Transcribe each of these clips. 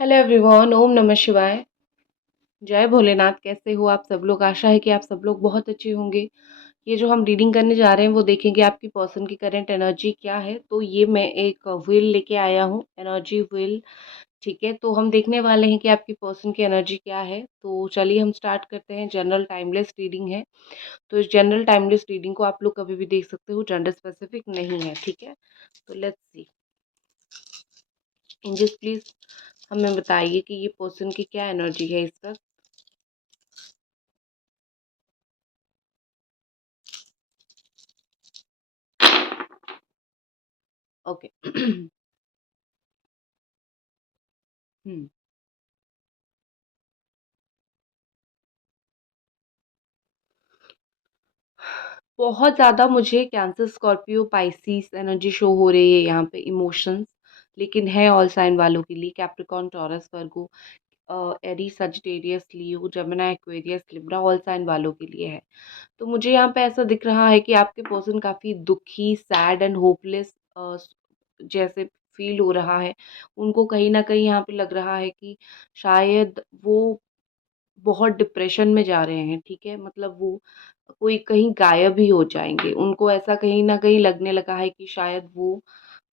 Hello everyone, ओम नमः शिवाय। जय भोलेनाथ। कैसे हो आप सब लोग? आशा है कि आप सब लोग बहुत अच्छे होंगे। ये जो हम रीडिंग करने जा रहे हैं वो देखेंगे आपकी पर्सन की करंट एनर्जी क्या है। तो ये मैं एक व्हील लेके आया हूँ, एनर्जी व्हील। ठीक है, तो हम देखने वाले हैं कि आपकी पर्सन की एनर्जी क्या है। तो चलिए हम स्टार्ट करते हैं। जनरल टाइमलेस रीडिंग है, तो इस जनरल टाइमलेस रीडिंग को आप लोग कभी भी देख सकते हो, जेंडर स्पेसिफिक नहीं है। ठीक है, तो लेट्स सी। एंजल्स प्लीज हमें बताइए कि ये पर्सन की क्या एनर्जी है इस वक्त। ओके। हम्म। बहुत ज़्यादा मुझे cancer, Scorpio, Pisces energy show हो रही है यहाँ पे, इमोशंस। लेकिन है ऑल साइन वालों के लिए, कैप्रिकॉर्न, टॉरस, वर्गो, एरीज, सजिटेरियस, लियो, जमिना, एक्वेरियस, लिब्रा, ऑल साइन वालों के लिए है। तो मुझे यहाँ पे ऐसा दिख रहा है कि आपके पर्सन काफ़ी दुखी, सैड एंड होपलेस जैसे फील हो रहा है। उनको कहीं ना कहीं यहाँ पे लग रहा है कि शायद वो बहुत डिप्रेशन में जा रहे हैं। ठीक है, मतलब वो कोई कहीं गायब ही हो जाएंगे। उनको ऐसा कहीं ना कहीं लगने लगा है कि शायद वो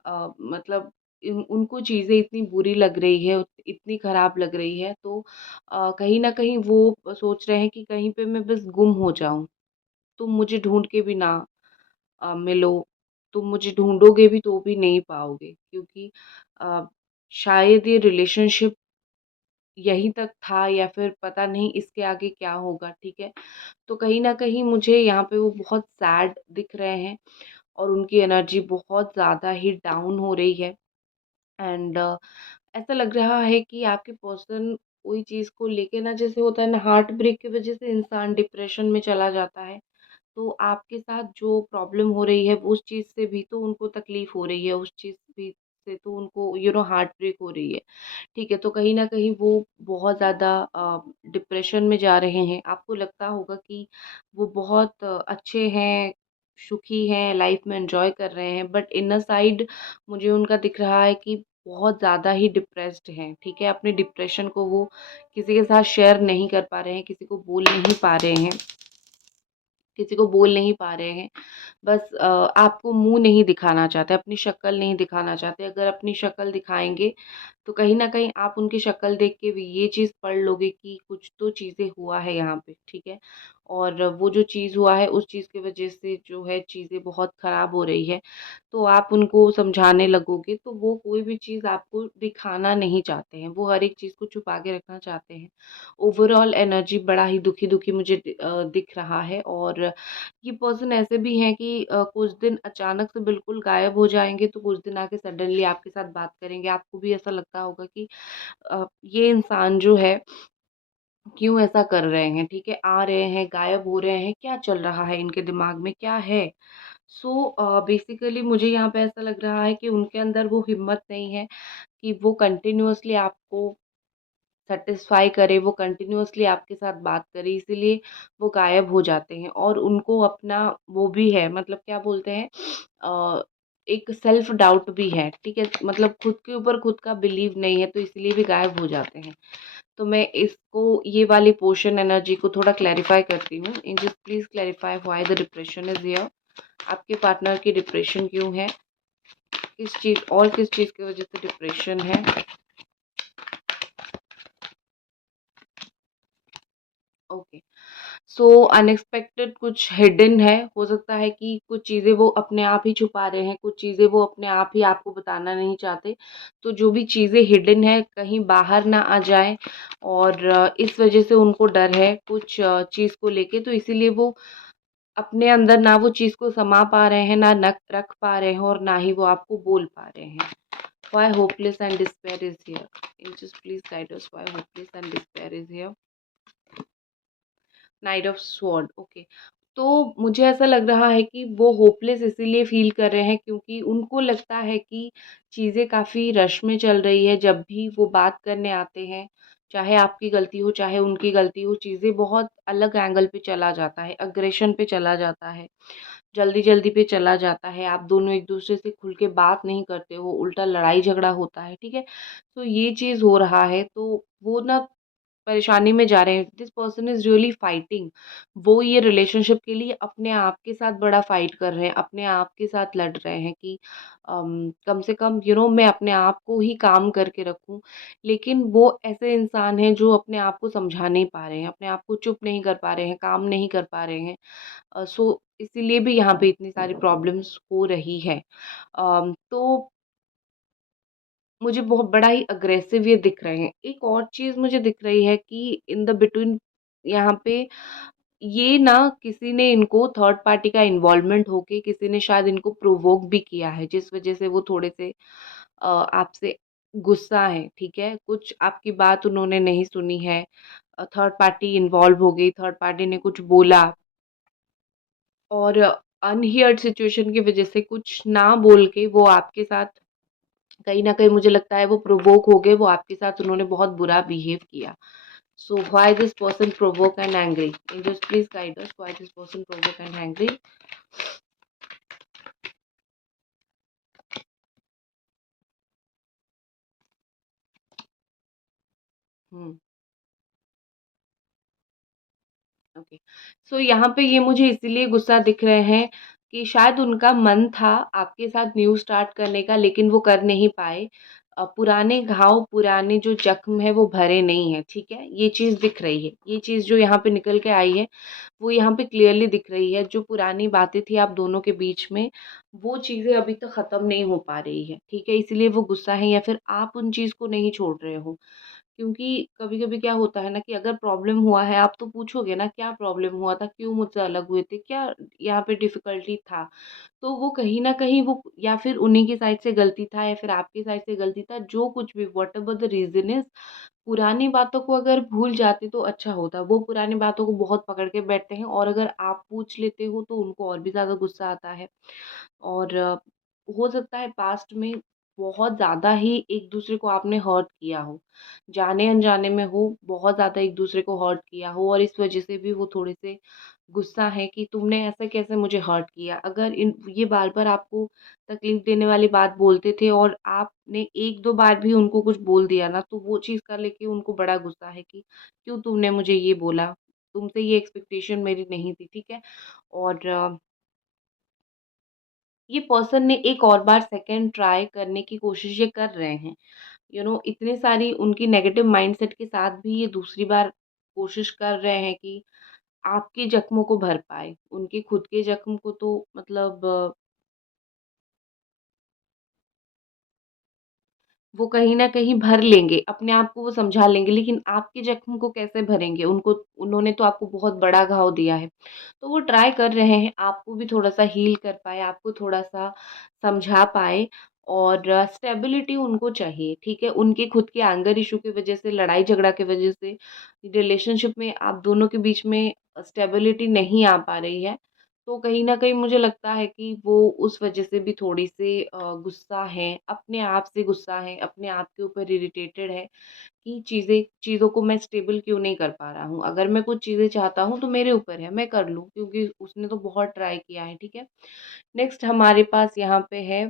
मतलब उनको चीज़ें इतनी बुरी लग रही है, इतनी खराब लग रही है। तो कहीं ना कहीं वो सोच रहे हैं कि कहीं पे मैं बस गुम हो जाऊं, तुम मुझे ढूंढ के भी ना मिलो, तुम मुझे ढूंढोगे भी तो भी नहीं पाओगे, क्योंकि अ, शायद ये रिलेशनशिप यहीं तक था या फिर पता नहीं इसके आगे क्या होगा। ठीक है, तो कहीं न कहीं मुझे यहाँ पे वो बहुत सैड दिख रहे हैं और उनकी एनर्जी बहुत ज़्यादा ही डाउन हो रही है। एंड ऐसा लग रहा है कि आपके पर्सन कोई चीज़ को लेके ना, जैसे होता है ना, हार्ट ब्रेक की वजह से इंसान डिप्रेशन में चला जाता है। तो आपके साथ जो प्रॉब्लम हो रही है उस चीज़ से भी तो उनको तकलीफ़ हो रही है, उस चीज़ भी से तो उनको हार्ट ब्रेक हो रही है। ठीक है, तो कहीं न कहीं वो बहुत ज़्यादा डिप्रेशन में जा रहे हैं। आपको लगता होगा कि वो बहुत अच्छे हैं, सुखी हैं, लाइफ़ में एन्जॉय कर रहे हैं, बट इनर साइड मुझे उनका दिख रहा है कि बहुत ज़्यादा ही डिप्रेस्ड हैं। ठीक है, अपने डिप्रेशन को वो किसी के साथ शेयर नहीं कर पा रहे हैं, किसी को बोल नहीं पा रहे हैं, किसी को बोल नहीं पा रहे हैं। बस आपको मुँह नहीं दिखाना चाहते, अपनी शक्ल नहीं दिखाना चाहते। अगर अपनी शक्ल दिखाएँगे तो कहीं न कहीं आप उनकी शक्ल देख के भी ये चीज़ पढ़ लोगे कि कुछ तो चीज़ें हुआ है यहाँ पे। ठीक है? और वो जो चीज़ हुआ है उस चीज़ की वज़ह से जो है चीज़ें बहुत ख़राब हो रही है। तो आप उनको समझाने लगोगे तो वो कोई भी चीज़ आपको दिखाना नहीं चाहते हैं, वो हर एक चीज़ को छुपा के रखना चाहते हैं। ओवरऑल एनर्जी बड़ा ही दुखी-दुखी मुझे दिख रहा है। और ये पर्सन ऐसे भी हैं कि कुछ दिन अचानक से बिल्कुल गायब हो जाएँगे, तो कुछ दिन आके सडनली आपके साथ बात करेंगे। आपको भी ऐसा लगता होगा कि ये इंसान जो है क्यों ऐसा कर रहे हैं। ठीक है, आ रहे हैं, गायब हो रहे हैं, क्या चल रहा है इनके दिमाग में, क्या है? सो बेसिकली मुझे यहाँ पे ऐसा लग रहा है कि उनके अंदर वो हिम्मत नहीं है कि वो कंटिन्यूअसली आपको सैटिस्फाई करे, वो कंटिन्यूअसली आपके साथ बात करे, इसीलिए वो गायब हो जाते हैं। और उनको अपना वो भी है, मतलब क्या बोलते हैं, अ, एक सेल्फ डाउट भी है। ठीक है, मतलब खुद के ऊपर खुद का बिलीव नहीं है, तो इसलिए भी गायब हो जाते हैं। तो मैं इसको, ये वाली पोर्शन एनर्जी को थोड़ा क्लैरिफाई करती हूँ। Angels please clarify why the depression is here. आपके पार्टनर की डिप्रेशन क्यों है, किस चीज़ और किस चीज़ की वजह से डिप्रेशन है। ओके, सो अनएक्सपेक्टेड कुछ हिडन है। हो सकता है कि कुछ चीज़ें वो अपने आप ही छुपा रहे हैं, कुछ चीज़ें वो अपने आप ही आपको बताना नहीं चाहते। तो जो भी चीज़ें हिडन है कहीं बाहर ना आ जाए, और इस वजह से उनको डर है कुछ चीज़ को लेके, तो इसीलिए वो अपने अंदर ना वो चीज़ को समा पा रहे हैं, ना नक रख पा रहे हैं, और ना ही वो आपको बोल पा रहे हैं। Why hopeless and despair is here. Angels please guide us, why hopeless and despair is here. Knight of sword. Okay, तो मुझे ऐसा लग रहा है कि वो होपलेस इसीलिए फील कर रहे हैं क्योंकि उनको लगता है कि चीज़ें काफ़ी रश में चल रही है। जब भी वो बात करने आते हैं, चाहे आपकी गलती हो चाहे उनकी गलती हो, चीज़ें बहुत अलग एंगल पे चला जाता है, अग्रेशन पे चला जाता है। जल्दी-जल्दी पे चला जाता है, आप दोनों एक-दूसरे से खुल के बात नहीं करते हो, उल्टा लड़ाई-झगड़ा होता है, ठीक है? तो ये चीज़ हो रहा है, तो वो ना परेशानी में जा रहे हैं। This person is really fighting. वो ये रिलेशनशिप के लिए अपने आप के साथ बड़ा फाइट कर रहे हैं, अपने आप के साथ लड़ रहे हैं कि कम से कम मैं अपने आप को ही काम करके रखूँ। लेकिन वो ऐसे इंसान हैं जो अपने आप को समझा नहीं पा रहे हैं, अपने आप को चुप नहीं कर पा रहे हैं, काम नहीं कर पा रहे हैं। सो इसीलिए भी यहाँ पे इतनी सारी प्रॉब्लम्स हो रही है। तो मुझे बहुत बड़ा ही अग्रेसिव ये दिख रहे हैं। एक और चीज़ मुझे दिख रही है कि इन द बिटवीन यहाँ पे ये ना किसी ने इनको थर्ड पार्टी का इन्वॉल्वमेंट होके किसी ने शायद इनको प्रोवोक भी किया है, जिस वज़ह से वो थोड़े से आपसे गुस्सा हैं, ठीक है? कुछ आपकी बात उन्होंने नहीं सुनी है। थर्ड पार्टी इन्वॉल्व हो गई, थर्ड पार्टी ने कुछ बोला और अनहियर्ड सिचुएशन की वज़ह से कुछ ना बोल के वो आपके साथ कहीं न कहीं मुझे लगता है वो प्रोवोक हो गए, वो आपके साथ उन्होंने बहुत बुरा बिहेव किया। So why this person provoke and angry? Angels, please guide us. Why this person provoke and angry? Hmm. Okay. So यहाँ पे ये मुझे इसीलिए गुस्सा दिख रहे हैं कि शायद उनका मन था आपके साथ न्यू स्टार्ट करने का लेकिन वो कर नहीं पाए। पुराने घाव, पुराने जो ज़ख्म है वो भरे नहीं हैं, ठीक है? ये चीज़ दिख रही है। ये चीज़ जो यहाँ पे निकल के आई है, वो यहाँ पे क्लियरली दिख रही है। जो पुरानी बातें थी आप दोनों के बीच में, वो चीज़ें अभी तक ख़त्म नहीं हो पा रही है, ठीक है? इसीलिए वो गुस्सा है या फिर आप उन चीज़ को नहीं छोड़ रहे हो। क्योंकि कभी-कभी क्या होता है ना कि अगर प्रॉब्लम हुआ है, आप तो पूछोगे ना क्या प्रॉब्लम हुआ था? क्यों मुझसे अलग हुए थे? क्या यहाँ पे डिफ़िकल्टी था? तो वो कहीं न कहीं वो या फिर उन्हीं की साइड से गलती था या फिर आपकी साइड से गलती था, जो कुछ भी व्हाटएवर द रीज़न इज़, पुरानी बातों को अगर भूल जाते तो अच्छा होता। वो पुरानी बातों को बहुत पकड़ के बैठते हैं और अगर आप पूछ लेते हो तो उनको और भी ज़्यादा गुस्सा आता है। और हो सकता है पास्ट में बहुत ज़्यादा ही एक-दूसरे को आपने हर्ट किया हो। जाने-अनजाने में हो, बहुत ज़्यादा एक-दूसरे को हर्ट किया हो और इस वज़ह से भी वो थोड़े से गुस्सा हैं कि तुमने ऐसा कैसे मुझे हर्ट किया। अगर इन ये बार-बार आपको तकलीफ़ देने वाली बात बोलते थे और आपने 1-2 बार भी उनको कुछ बोल दिया ना, तो वो चीज़ का लेके उनको बड़ा गुस्सा है कि क्यों तुमने मुझे ये बोला? तुमसे ये एक्सपेक्टेशन मेरी नहीं थी, ठीक है? और ये पर्सन ने एक और बार सेकंड ट्राई करने की कोशिश ये कर रहे हैं। इतने सारी उनकी नेगेटिव माइंडसेट के साथ भी ये दूसरी बार कोशिश कर रहे हैं कि आपके ज़ख्मों को भर पाएँ। उनके खुद के ज़ख्म को तो मतलब वो कहीं न कहीं भर लेंगे, अपने आप को वो समझा लेंगे, लेकिन आपके ज़ख्म को कैसे भरेंगे? उन्होंने तो आपको बहुत बड़ा घाव दिया है। तो वो ट्राई कर रहे हैं, आपको भी थोड़ा-सा हील कर पाएँ, आपको थोड़ा-सा समझा पाएँ और स्टेबिलिटी उनको चाहिए, ठीक है? उनके खुद के एंगर इश्यू की वज़ह से, लड़ाई-झगड़ा की वज़ह से रिलेशनशिप में आप दोनों के बीच में स्टेबिलिटी नहीं आ पा रही है। तो कहीं न कहीं मुझे लगता है कि वो उस वज़ह से भी थोड़ी-सी गुस्सा हैं, अपने आप से गुस्सा हैं, अपने आप के ऊपर इरिटेटेड हैं कि चीज़ों को मैं स्टेबल क्यों नहीं कर पा रहा हूँ। अगर मैं कुछ चीज़ें चाहता हूँ तो मेरे ऊपर है, मैं कर लूँ क्योंकि उसने तो बहुत ट्राई किया है, ठीक है? नेक्स्ट हमारे पास यहाँ पे है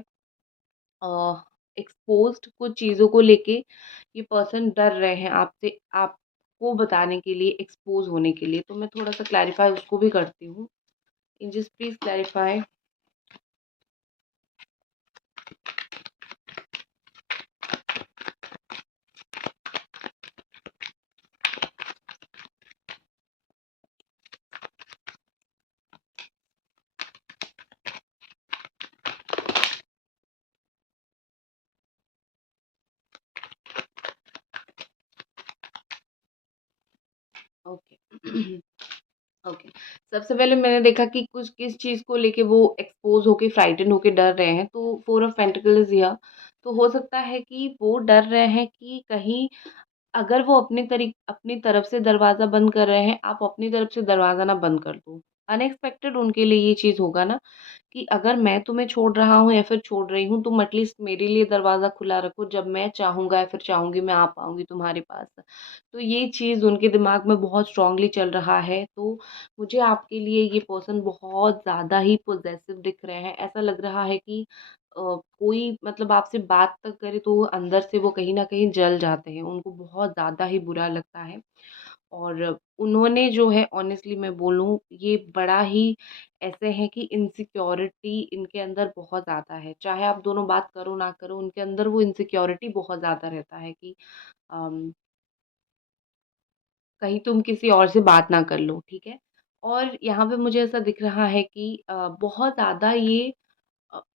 एक्सपोज़्ड कुछ चीज़ों को लेके ये पर्सन डर रहे हैं आपसे आपको बताने के लिए, एक्सपोज़ होने के लिए। तो मैं थोड़ा-सा क्लैरिफ़ाई उसको भी करती हूँ। Just please clarify. Okay. Okay. सबसे पहले मैंने देखा कि कुछ किस चीज़ को लेके वो एक्सपोज़ होके फ्राइटेंड होके डर रहे हैं, तो 4 ऑफ पेंटिकल्स हियर। तो हो सकता है कि वो डर रहे हैं कि कहीं अगर वो अपनी तरफ से दरवाज़ा बंद कर रहे हैं, आप अपनी तरफ से दरवाज़ा ना बंद कर दो। अनएक्सपेक्टेड उनके लिए ये चीज़ होगा ना कि अगर मैं तुम्हें छोड़ रहा हूँ या फिर छोड़ रही हूँ, तुम एटलीस्ट मेरे लिए दरवाज़ा खुला रखो, जब मैं चाहूँगा या फिर चाहूँगी मैं आ पाऊँगी तुम्हारे पास। तो ये चीज़ उनके दिमाग में बहुत स्ट्रांगली चल रहा है, तो मुझे आपके लिए ये पर्सन बहुत ज़्यादा ही पॉसेसिव दिख रहे हैं। ऐसा लग रहा है कि कोई मतलब आपसे बात तक करे तो वो अंदर से वो कहीं न कहीं जल जाते हैं, उनको बहुत ज़्यादा ही बुरा लगता है। और उन्होंने जो है ऑनेस्टली मैं बोलूँ, ये बड़ा ही ऐसे हैं कि इनसिक्योरिटी इनके अंदर बहुत ज़्यादा है। चाहे आप दोनों बात करो ना करो, उनके अंदर वो इनसिक्योरिटी बहुत ज़्यादा रहता है कि अम, कहीं तुम किसी और से बात ना कर लो, ठीक है? और यहाँ पे मुझे ऐसा दिख रहा है कि बहुत ज़्यादा ये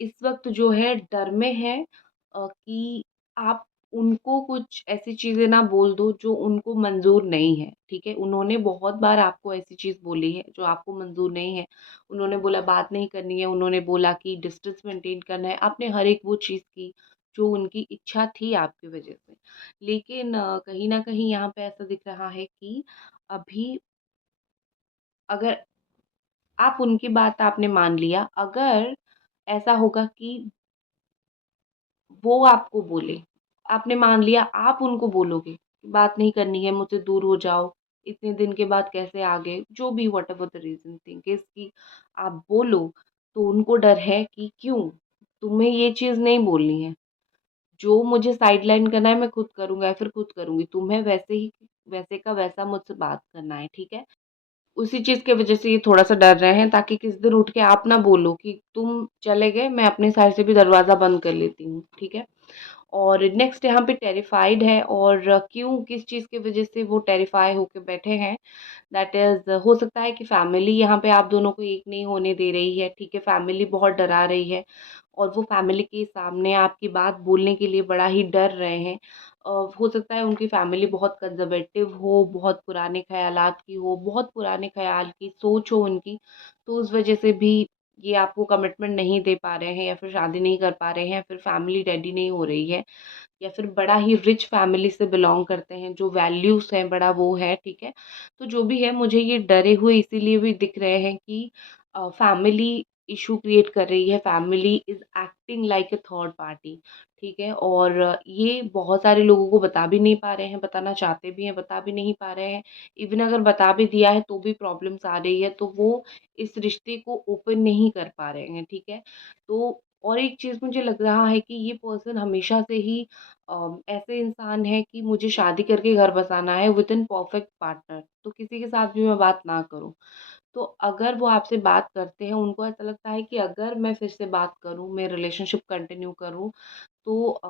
इस वक़्त जो है डर में हैं कि आप उनको कुछ ऐसी चीज़ें ना बोल दो जो उनको मंज़ूर नहीं है, ठीक है? उन्होंने बहुत बार आपको ऐसी चीज़ बोली है जो आपको मंज़ूर नहीं है। उन्होंने बोला बात नहीं करनी है, उन्होंने बोला कि डिस्टेंस मेंटेन करना है, आपने हर एक वो चीज़ की जो उनकी इच्छा थी आपकी वज़ह से। लेकिन कहीं न कहीं यहाँ पे ऐसा दिख रहा है कि अभी अगर आप उनकी बात आपने मान लिया, अगर ऐसा होगा कि वो आपको बोले, आपने मान लिया, आप उनको बोलोगे, बात नहीं करनी है, मुझसे दूर हो जाओ, इतने दिन के बाद कैसे आ गए, जो भी whatever the reason think is कि आप बोलो, तो उनको डर है कि क्यों? तुम्हें ये चीज़ नहीं बोलनी है, जो मुझे साइडलाइन करना है मैं खुद करूँगा या फिर खुद करूँगी, तुम्हें वैसे ही वैसे का वैसा मुझसे बात करना है, ठीक है? उसी चीज़ की वज़ह से ये थोड़ा-सा डर रहे हैं ताकि किसी दिन उठ के आप ना बोलो कि तुम चले गए, मैं अपनी साइड से भी दरवाज़ा बंद कर लेती हूँ, ठीक है? और नेक्स्ट यहाँ पे टेरिफाइड है और क्यों किस चीज़ की वज़ह से वो टेरिफाई होके बैठे हैं, दैट इज़ हो सकता है कि फैमिली यहाँ पे आप दोनों को एक नहीं होने दे रही है, ठीक है? फैमिली बहुत डरा रही है और वो फैमिली के सामने आपकी बात बोलने के लिए बड़ा ही डर रहे हैं। हो सकता है उनकी फैमिली बहुत कंज़र्वेटिव हो, बहुत पुराने ख़यालात की हो, बहुत पुराने ख़याल की सोच हो उनकी, तो उस वज़ह से भी ये आपको कमिटमेंट नहीं दे पा रहे हैं या फिर शादी नहीं कर पा रहे हैं या फिर फैमिली रेडी नहीं हो रही है। या फिर बड़ा ही रिच फैमिली से बिलॉन्ग करते हैं, जो वैल्यूज़ हैं बड़ा वो है, ठीक है? तो जो भी है मुझे ये डरे हुए इसीलिए भी दिख रहे हैं कि फैमिली इश्यू क्रिएट कर रही है, family is acting like a third party, ठीक है? और ये बहुत सारे लोगों को बता भी नहीं पा रहे हैं, बताना चाहते भी हैं, बता भी नहीं पा रहे हैं। इवन अगर बता भी दिया है तो भी प्रॉब्लम्स आ रही है, तो वो इस रिश्ते को ओपन नहीं कर पा रहे हैं, ठीक है? तो और एक चीज़ मुझे लग रहा है कि ये पर्सन हमेशा से ही ऐसे इंसान है कि मुझे शादी करके घर बसाना है विद इन परफेक्ट पार्टनर, तो किसी के साथ भी मैं बात ना करूँ। तो अगर वो आपसे बात करते हैं, उनको ऐसा लगता है कि अगर मैं फिर से बात करूँ, मैं रिलेशनशिप कंटिन्यू करूँ, तो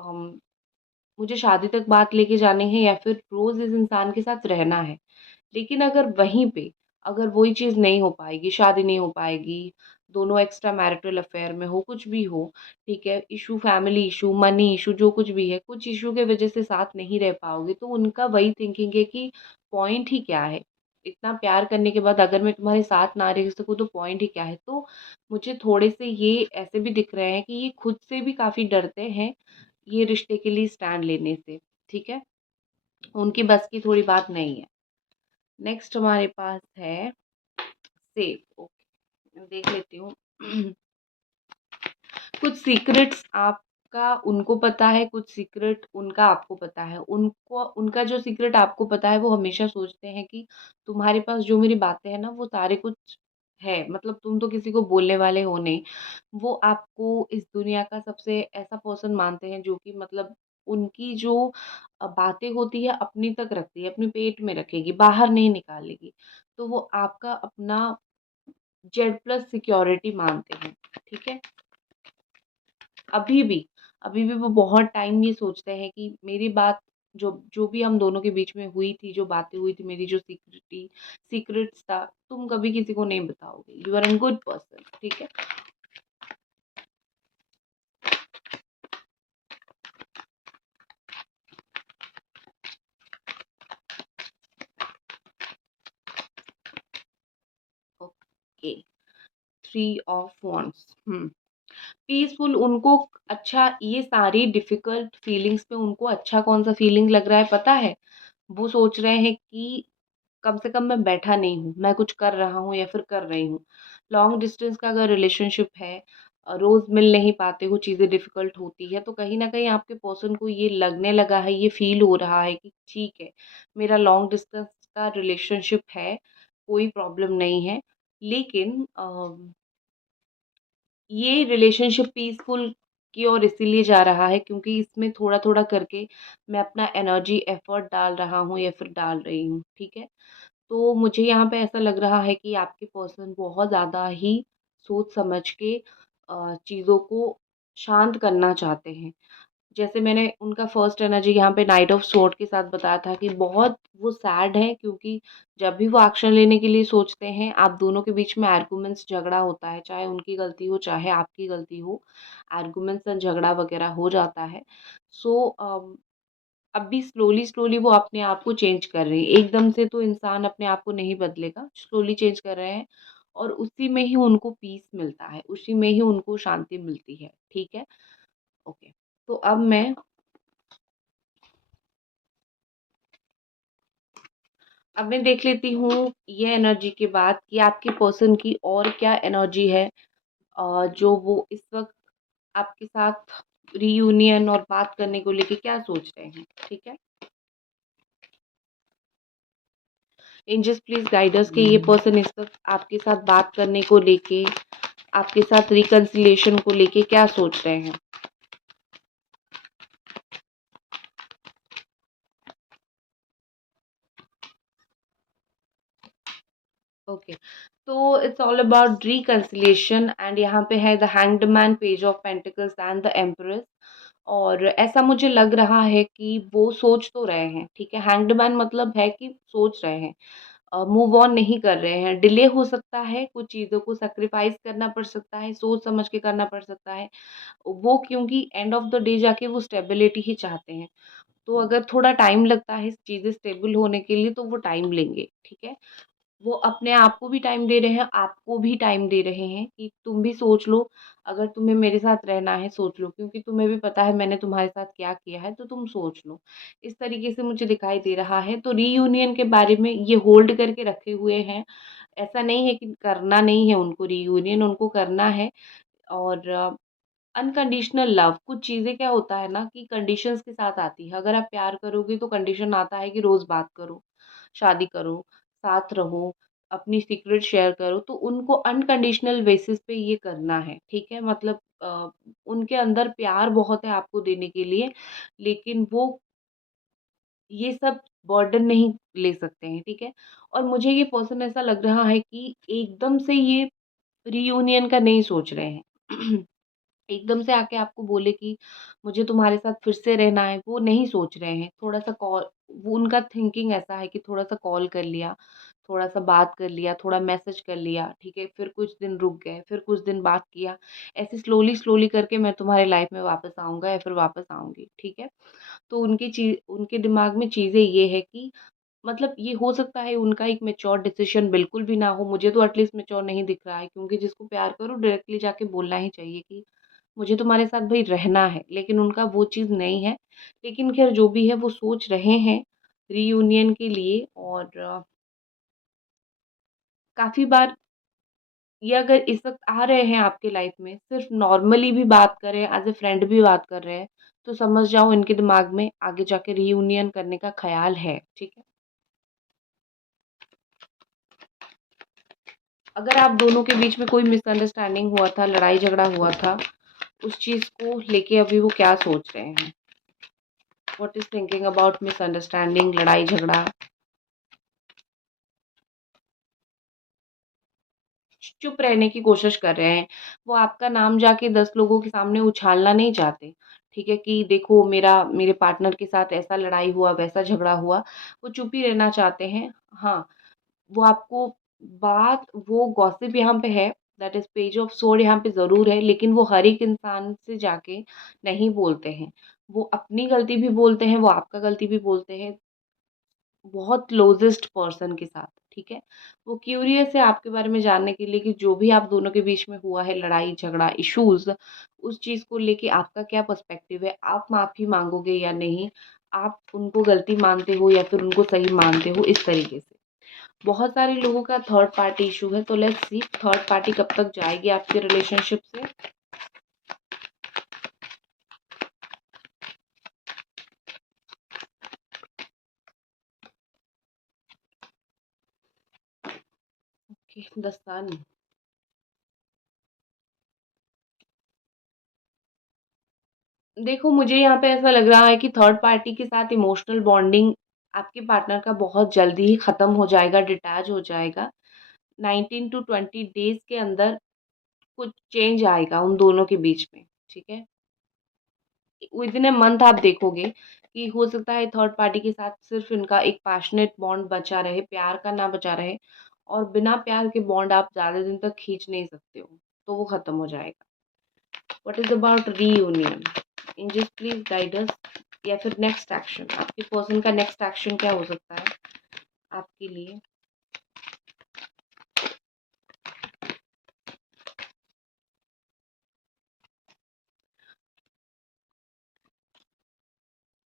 मुझे शादी तक बात लेके जानी है या फिर रोज़ इस इंसान के साथ रहना है। लेकिन अगर वहीं पे अगर वही चीज़ नहीं हो पाएगी, शादी नहीं हो पाएगी, दोनों एक्स्ट्रा मैरिटल अफ़ेयर में हो, कुछ भी हो, ठीक है? Issue family issue, money issue जो कुछ भी है, कुछ इश्यू के वज़ह से साथ नहीं रह पाओगे, तो उनका वही थिंकिंग है कि पॉइंट ही क्या है? इतना प्यार करने के बाद अगर मैं तुम्हारे साथ ना रह सकूँ तो पॉइंट ही क्या है? तो मुझे थोड़े-से ये ऐसे भी दिख रहे हैं कि ये खुद से भी काफ़ी डरते हैं, ये रिश्ते के लिए स्टैंड लेने से, ठीक है? उनकी बस की थोड़ी बात नहीं है। नेक्स्ट हमारे पास है सेफ। ओके, मैं देख लेती हूँ। कुछ सीक्रेट्स आपका उनको पता है, कुछ सीक्रेट उनका आपको पता है। उनको उनका जो सीक्रेट आपको पता है, वो हमेशा सोचते हैं कि तुम्हारे पास जो मेरी बातें हैं ना, वो सारे कुछ है। मतलब तुम तो किसी को बोलने वाले हो नहीं। वो आपको इस दुनिया का सबसे ऐसा पर्सन मानते हैं जो कि मतलब उनकी जो बातें होती है अपनी तक रखती है, अपने पेट में रखेगी, बाहर नहीं निकालेगी। तो वो आपका अपना जेड प्लस सिक्योरिटी मानते हैं, ठीक है? अभी भी अभी भी वो बहुत टाइम ये सोचते हैं कि मेरी बात जो जो भी हम दोनों के बीच में हुई थी, जो बातें हुई थी, मेरी जो सीक्रेट्स था, तुम कभी किसी को नहीं बताओगे। You are an good person, ठीक है? Okay, three of wands. Peaceful उनको अच्छा, ये सारी डिफिकल्ट फीलिंग्स पे उनको अच्छा कौन सा फीलिंग लग रहा है पता है? वो सोच रहे हैं कि कम से कम मैं बैठा नहीं हूँ, मैं कुछ कर रहा हूँ या फिर कर रही हूँ। लॉन्ग डिस्टेंस का अगर रिलेशनशिप है, रोज़ मिल नहीं पाते हो, चीज़ें डिफ़िकल्ट होती है, तो कहीं न कहीं आपके पर्सन को ये लगने लगा है, ये फ़ील हो रहा है कि ठीक है, मेरा लॉन्ग डिस्टेंस का रिलेशनशिप है, कोई प्रॉब्लम नहीं है। लेकिन ये रिलेशनशिप पीसफुल की ओर इसीलिए जा रहा है क्योंकि इसमें थोड़ा-थोड़ा करके मैं अपना एनर्जी, एफ़र्ट डाल रहा हूँ या फिर डाल रही हूँ, ठीक है? तो मुझे यहाँ पे ऐसा लग रहा है कि आपके पर्सन बहुत ज़्यादा ही सोच समझ के चीज़ों को शांत करना चाहते हैं। जैसे मैंने उनका फर्स्ट एनर्जी यहाँ पे नाइट ऑफ स्वॉर्ड के साथ बताया था कि बहुत वो सैड है क्योंकि जब भी वो एक्शन लेने के लिए सोचते हैं, आप दोनों के बीच में आर्गुमेंट्स, झगड़ा होता है, चाहे उनकी गलती हो, चाहे आपकी गलती हो, आर्गुमेंट्स एंड झगड़ा वगैरह हो जाता है। सो अभी स्लोली-स्लोली वो अपने आप को चेंज कर रहे हैं। एकदम से तो इंसान अपने आप को नहीं बदलेगा, स्लोली चेंज कर रहे हैं और उसी में ही उनको पीस मिलता है, उसी में ही उनको शांति मिलती है, ठीक है? ओके। तो अब मैं देख लेती हूँ ये एनर्जी के बाद कि आपके पर्सन की और क्या एनर्जी है, जो वो इस वक़्त आपके साथ रियूनियन और बात करने को लेके क्या सोच रहे हैं, ठीक है? एंजल्स प्लीज़ गाइड अस कि ये पर्सन इस वक़्त आपके साथ बात करने को लेके, आपके साथ रिकन्सिलिएशन को लेके क्या सोच रहे हैं? ओके, तो it's all about reconciliation and यहाँ पे है the hanged man, page of pentacles and the empress. और ऐसा मुझे लग रहा है कि वो सोच तो रहे हैं, ठीक है? हैंग्ड मैन मतलब है कि सोच रहे हैं, मूव ऑन नहीं कर रहे हैं, डिले हो सकता है, कुछ चीज़ों को सैक्रिफाइस करना पड़ सकता है, सोच समझ के करना पड़ सकता है। वो क्योंकि एंड ऑफ द डे जाके वो स्टेबिलिटी ही चाहते हैं। तो अगर थोड़ा टाइम लगता है चीज़ें स्टेबल होने के लिए तो वो टाइम लेंगे, ठीक है? वो अपने आप को भी टाइम दे रहे हैं, आपको भी टाइम दे रहे हैं कि तुम भी सोच लो, अगर तुम्हें मेरे साथ रहना है सोच लो, क्योंकि तुम्हें भी पता है मैंने तुम्हारे साथ क्या किया है, तो तुम सोच लो। इस तरीके से मुझे दिखाई दे रहा है, तो रीयूनियन के बारे में ये होल्ड करके रखे हुए हैं। ऐसा नहीं है कि करना नहीं है उनको रीयूनियन, उनको करना है। और अनकंडीशनल लव, कुछ चीज़ें क्या होता है ना कि कंडीशंस के साथ आती है। अगर आप प्यार करोगे तो कंडीशन आता है कि रोज़ बात करो, शादी करो, साथ रहो, अपनी सीक्रेट शेयर करो, तो उनको अनकंडीशनल बेसिस पे ये करना है, ठीक है? मतलब उनके अंदर प्यार बहुत है आपको देने के लिए, लेकिन वो ये सब बर्डन नहीं ले सकते हैं, ठीक है? और मुझे ये पर्सन ऐसा लग रहा है कि एकदम से ये रियूनियन का नहीं सोच रहे हैं। एकदम से आके आपको बोले कि मुझे तुम्हारे साथ फिर से रहना है, वो नहीं सोच रहे हैं। थोड़ा-सा कॉल, वो उनका थिंकिंग ऐसा है कि थोड़ा-सा कॉल कर लिया, थोड़ा-सा बात कर लिया, थोड़ा मैसेज कर लिया, ठीक है? फिर कुछ दिन रुक गए, फिर कुछ दिन बात किया। ऐसे स्लोली-स्लोली करके मैं तुम्हारी लाइफ़ में वापस आऊँगा या फिर वापस आऊँगी, ठीक है? तो उनके दिमाग में चीज़ें ये है कि मतलब ये हो सकता है उनका एक मैच्योर डिसीज़न बिल्कुल भी ना हो, मुझे तो एटलीस्ट मैच्योर नहीं दिख रहा है, क्योंकि जिसको प्यार करो डायरेक्टली जाके बोलना ही चाहिए कि मुझे तुम्हारे साथ भई रहना है, लेकिन उनका वो चीज़ नहीं है। लेकिन ख़ैर जो भी है वो सोच रहे हैं रियूनियन के लिए। और काफ़ी बार ये अगर इस वक़्त आ रहे हैं आपके लाइफ़ में, सिर्फ़ नॉर्मली भी बात कर रहे हैं, एज़ अ फ्रेंड भी बात कर रहे हैं, तो समझ जाओ इनके दिमाग में आगे जाके रियूनियन करने का ख़्याल है, ठीक है? अगर आप दोनों के बीच में कोई मिसअंडरस्टैंडिंग हुआ था, लड़ाई-झगड़ा हुआ था, उस चीज़ को लेके अभी वो क्या सोच रहे हैं? What is thinking about misunderstanding, लड़ाई-झगड़ा? चुप रहने की कोशिश कर रहे हैं। वो आपका नाम जाके 10 लोगों के सामने उछालना नहीं चाहते, ठीक है? कि देखो मेरे पार्टनर के साथ ऐसा लड़ाई हुआ, वैसा झगड़ा हुआ। वो चुप ही रहना चाहते हैं। हाँ, वो आपको वो गॉसिप यहाँ पे है, that is page of sword यहाँ पे ज़रूर है, लेकिन वो हर एक इंसान से जाके नहीं बोलते हैं। वो अपनी गलती भी बोलते हैं, वो आपका गलती भी बोलते हैं। बहुत क्लोज़ेस्ट पर्सन के साथ, ठीक है? वो क्यूरियस है आपके बारे में जानने के लिए कि जो भी आप दोनों के बीच में हुआ है लड़ाई-झगड़ा, इश्यूज़, उस चीज़ को लेके आपका क्या पर्सपेक्टिव है? आप माफ़ी माँगोगे या नहीं? आप उनको गलती मानते हो या फिर उनको सही मानते हो? इस तरीके से। बहुत सारे लोगों का थर्ड पार्टी इशू है, तो लेट्स सी थर्ड पार्टी कब तक जाएगी आपके रिलेशनशिप से। ओके, द सन। देखो, मुझे यहाँ पे ऐसा लग रहा है कि थर्ड पार्टी के साथ इमोशनल बॉन्डिंग आपके पार्टनर का बहुत जल्दी ही खत्म हो जाएगा, डिटैच हो जाएगा। 19 टू 20 डेज के अंदर कुछ चेंज आएगा उन दोनों के बीच में, ठीक है। विद इन ए मंथ आप देखोगे कि हो सकता है थर्ड पार्टी के साथ सिर्फ इनका एक पैशनेट बॉन्ड बचा रहे, प्यार का ना बचा रहे, और बिना प्यार के बॉन्ड आप ज़्यादा दिन तक खींच नहीं सकते हो, तो वो खत्म हो जाएगा। What is about reunion? Angels please guide us. या फिर नेक्स्ट एक्शन, आपके पर्सन का नेक्स्ट एक्शन क्या हो सकता है आपके लिए?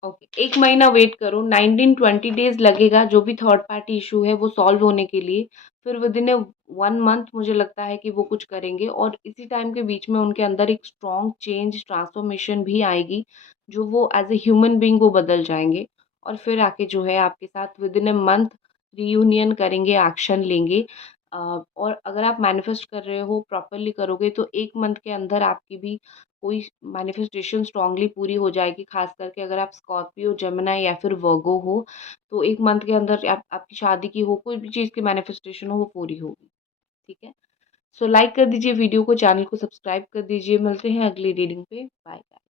ओके, 1 महीना वेट करो, 19-20 डेज़ लगेगा जो भी थर्ड पार्टी इश्यू है वो सॉल्व होने के लिए। फिर विदिन ए 1 मंथ मुझे लगता है कि वो कुछ करेंगे, और इसी टाइम के बीच में उनके अंदर एक स्ट्रॉन्ग चेंज, ट्रांसफॉर्मेशन भी आएगी, जो वो एज़ अ ह्यूमन बीइंग वो बदल जाएँगे, और फिर आके जो है आपके साथ विदिन ए मंथ रियूनियन करेंगे, एक्शन लेंगे। और अगर आप मैनिफेस्ट कर रहे हो, प्रॉपर्ली करोगे, तो 1 मंथ के अंदर आपकी भी कोई मैनिफेस्टेशन स्ट्रांगली पूरी हो जाएगी। खास करके अगर आप स्कॉर्पियो, जेमिनी या फिर वर्गो हो, तो 1 मंथ के अंदर आप आपकी शादी की हो, कोई भी चीज़ की मैनिफेस्टेशन हो, वो पूरी होगी। ठीक है? सो लाइक कर दीजिए वीडियो को, चैनल को सब्सक्राइब कर दीजिए। मिलते हैं अगली रीडिंग पे। Bye bye.